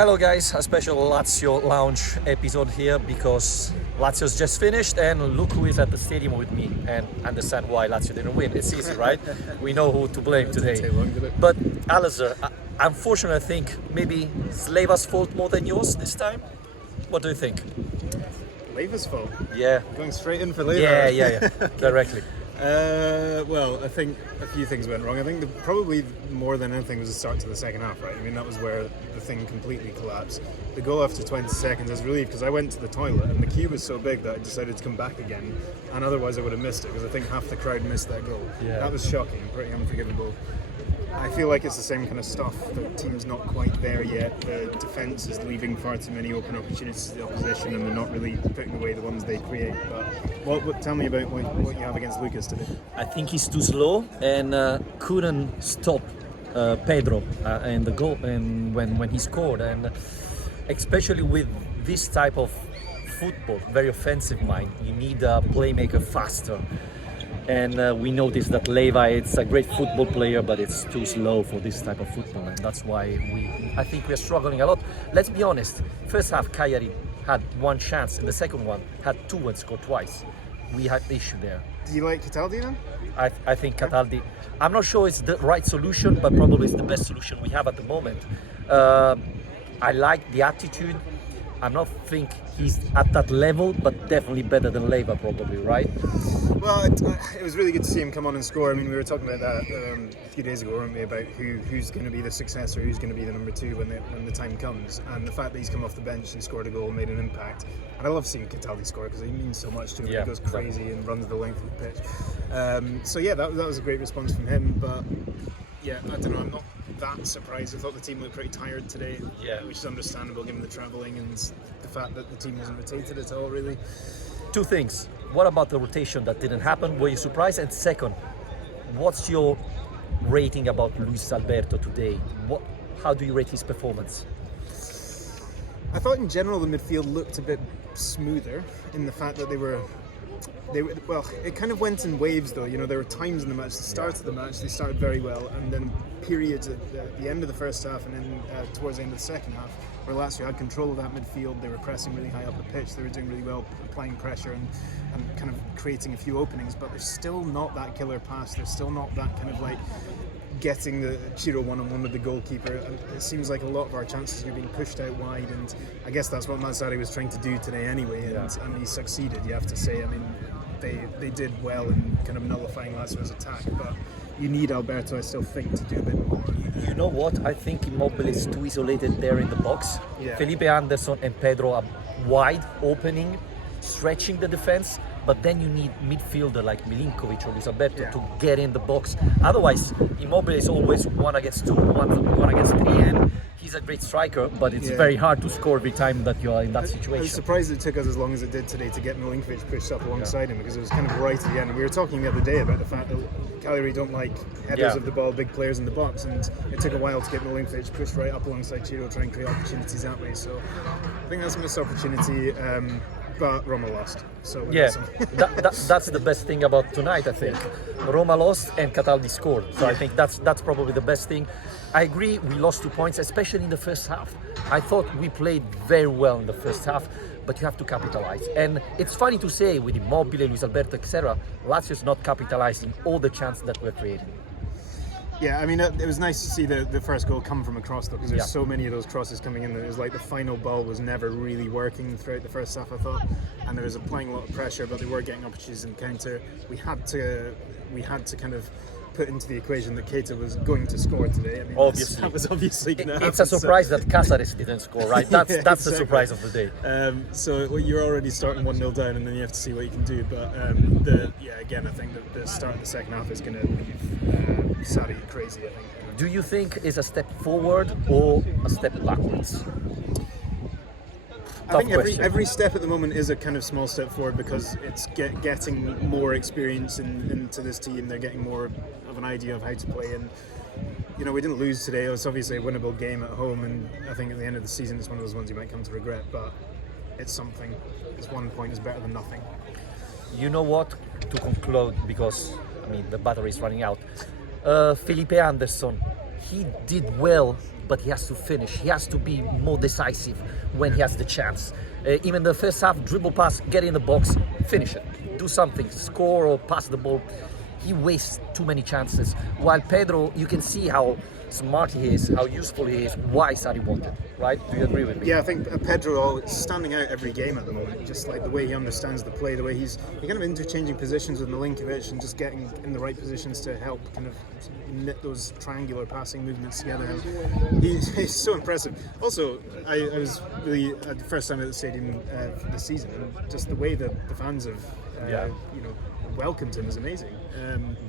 Hello guys, a special Lazio lounge episode here because Lazio's just finished and look who is at the stadium with me and understand why Lazio didn't win. It's easy, right? We know who to blame today. But Alistair, unfortunately I think maybe it's Leiva's fault more than yours this time. What do you think? Leiva's fault? Yeah. Going straight in for Leiva? Yeah, directly. Well, I think a few things went wrong. I think probably more than anything was the start to the second half, right? I mean, that was where the thing completely collapsed. The goal after 20 seconds, I was relieved because I went to the toilet and the queue was so big that I decided to come back again, and otherwise I would have missed it because I think half the crowd missed that goal. Yeah. That was shocking, pretty unforgivable. I feel like it's the same kind of stuff. The team's not quite there yet. The defence is leaving far too many open opportunities to the opposition, and they're not really putting away the ones they create. But tell me about what you have against Lucas today. I think he's too slow and couldn't stop Pedro and the goal and when he scored, and especially with this type of football, very offensive mind, you need a playmaker faster. And we noticed that Leiva is a great football player, but it's too slow for this type of football, and that's why I think we're struggling a lot. Let's be honest. First half, Cagliari had one chance, and the second one had two and scored twice. We had the issue there. Do you like Cataldi then? I think Cataldi. I'm not sure it's the right solution, but probably it's the best solution we have at the moment. I like the attitude. I'm not think he's at that level, but definitely better than Leiva, probably, right? Well, it was really good to see him come on and score. I mean, we were talking about that a few days ago, weren't we, about who's going to be the successor, who's going to be the number two when the time comes. And the fact that he's come off the bench and scored a goal made an impact. And I love seeing Cataldi score because he means so much to him. Yeah, he goes crazy and runs the length of the pitch. So yeah, that was a great response from him. But yeah, I don't know, I'm not that surprised. I thought the team looked pretty tired today, which is understandable given the travelling and the fact that the team wasn't rotated at all, really. Two things. What about the rotation that didn't happen? Were you surprised? And second, what's your rating about Luis Alberto today? How do you rate his performance? I thought in general the midfield looked a bit smoother in the fact that they were well, it kind of went in waves though. You know, there were times in the match, the start of the match, they started very well, and then periods at the end of the first half and then towards the end of the second half where Lazio had control of that midfield. They were pressing really high up the pitch, they were doing really well applying pressure and kind of creating a few openings, but there's still not that killer pass, there's still not that kind of like getting the Ciro one-on-one with the goalkeeper. It seems like a lot of our chances are being pushed out wide, and I guess that's what Mazzarri was trying to do today anyway, and he succeeded, you have to say. I mean, they did well in kind of nullifying Lazio's attack, but you need Alberto, I still think, to do a bit more. You know what? I think Immobile is too isolated there in the box. Yeah. Felipe Anderson and Pedro are wide, opening, stretching the defense, but then you need midfielder like Milinkovic or Luis Alberto to get in the box. Otherwise, Immobile is always 1 against 2, one against 3, and he's a great striker, but it's very hard to score every time that you are in that situation. I was surprised it took us as long as it did today to get Milinkovic pushed up alongside him, because it was kind of right at the end. We were talking the other day about the fact that Cagliari don't like headers of the ball, big players in the box, and it took a while to get Milinkovic pushed right up alongside Ciro, try and create opportunities that way. So I think that's a missed opportunity. But Roma lost. So that's the best thing about tonight, I think. Roma lost and Cataldi scored. So I think that's probably the best thing. I agree, we lost 2 points, especially in the first half. I thought we played very well in the first half, but you have to capitalize. And it's funny to say with Immobile, Luis Alberto, etc., Lazio is not capitalizing all the chances that we're creating. Yeah, I mean, it was nice to see the first goal come from a cross, though, because there's so many of those crosses coming in that it was like the final ball was never really working throughout the first half, I thought, and there was applying a lot of pressure, but they were getting opportunities in counter. We had to kind of put into the equation that Keita was going to score today. I mean, obviously. That was obviously going to happen. It's a surprise that Cáceres didn't score, right? That's exactly the surprise of the day. So you're already starting 1-0 down, and then you have to see what you can do. But again, I think that the start of the second half is going to leave Sarri crazy, I think. Do you think it's a step forward or a step backwards? I think every step at the moment is a kind of small step forward, because it's getting more experience into this team. They're getting more of an idea of how to play, and you know, we didn't lose today. It was obviously a winnable game at home, and I think at the end of the season it's one of those ones you might come to regret, but it's something. It's 1 point is better than nothing. You know what? To conclude, because I mean the battery is running out. Felipe Anderson, he did well but he has to finish. He has to be more decisive when he has the chance. Even the first half, dribble pass, get in the box, finish it. Do something, score or pass the ball. He wastes too many chances. While Pedro, you can see how smart he is, how useful he is, why Sarri wanted, right? Do you agree with me? Yeah, I think Pedro is standing out every game at the moment. Just like the way he understands the play, the way he's kind of interchanging positions with Milinkovic and just getting in the right positions to help kind of knit those triangular passing movements together. And he's so impressive. Also, I was really at the first time at the stadium this season, and just the way that the fans have, welcomed him is amazing.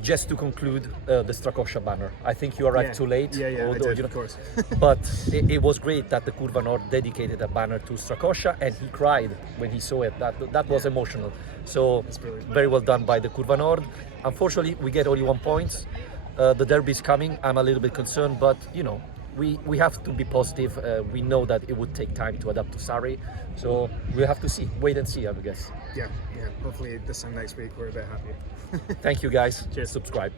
Just to conclude, the Strakosha banner. I think you arrived too late. Yeah, although, I did, of course. But it was great that the Curva Nord dedicated a banner to Strakosha, and he cried when he saw it. That was emotional. So very well done by the Curva Nord. Unfortunately, we get only 1 point. The derby is coming. I'm a little bit concerned, but we have to be positive. We know that it would take time to adapt to Sarri, so we have to see. Wait and see, I guess. Yeah. Hopefully this time next week we're a bit happier. Thank you, guys. Cheers. Subscribe.